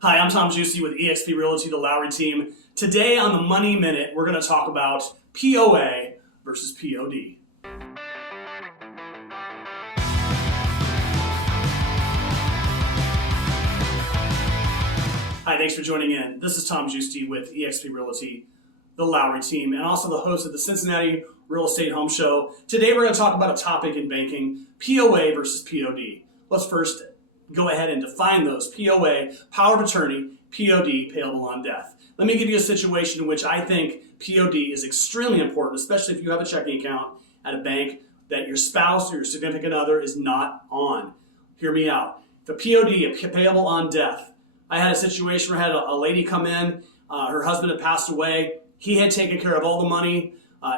Hi, I'm Tom Giusti with EXP Realty, the Lowry Team. Today on the Money Minute, we're going to talk about POA versus POD. Hi, thanks for joining in. This is Tom Giusti with EXP Realty, the Lowry Team, and also the host of the Cincinnati Real Estate Home Show. Today we're going to talk about a topic in banking, POA versus POD. Let's first go ahead and define those. POA, power of attorney, POD, payable on death. Let me give you a situation in which I think POD is extremely important, especially if you have a checking account at a bank that your spouse or your significant other is not on. Hear me out. The POD, payable on death. I had a situation where I had a lady come in, her husband had passed away, he had taken care of all the money,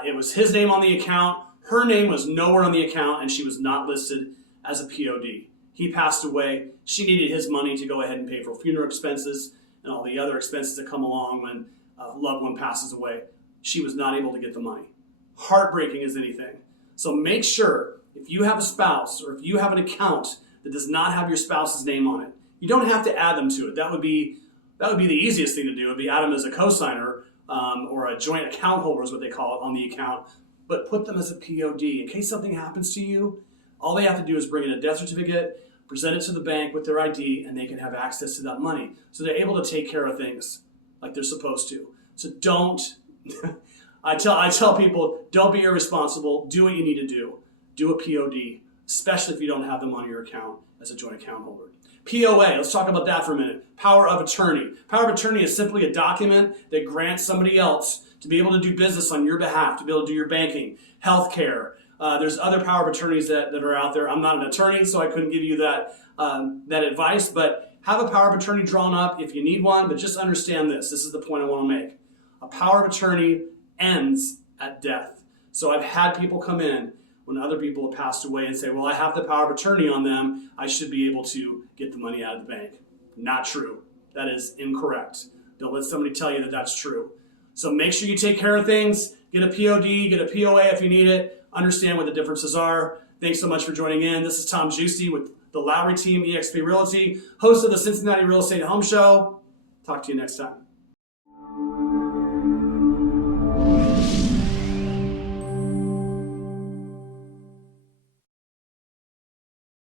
it was his name on the account, her name was nowhere on the account, and she was not listed as a POD. He passed away, she needed his money to go ahead and pay for funeral expenses and all the other expenses that come along when a loved one passes away. She was not able to get the money. Heartbreaking as anything. So make sure, if you have a spouse or if you have an account that does not have your spouse's name on it, you don't have to add them to it. That would be the easiest thing to do. It would be add them as a cosigner or a joint account holder is what they call it on the account. But put them as a POD. In case something happens to you, all they have to do is bring in a death certificate, present it to the bank with their ID, and they can have access to that money. So they're able to take care of things like they're supposed to. So don't, I tell people, don't be irresponsible. Do what you need to do. Do a POD, especially if you don't have them on your account as a joint account holder. POA, let's talk about that for a minute. Power of attorney. Power of attorney is simply a document that grants somebody else to be able to do business on your behalf, to be able to do your banking, healthcare. There's other power of attorneys that are out there. I'm not an attorney, so I couldn't give you that advice, but have a power of attorney drawn up if you need one, but just understand this. This is the point I want to make. A power of attorney ends at death. So I've had people come in when other people have passed away and say, well, I have the power of attorney on them, I should be able to get the money out of the bank. Not true. That is incorrect. Don't let somebody tell you that that's true. So make sure you take care of things. Get a POD, get a POA if you need it. Understand what the differences are. Thanks so much for joining in. This is Tom Giusti with the Lowry Team, EXP Realty, host of the Cincinnati Real Estate Home Show. Talk to you next time.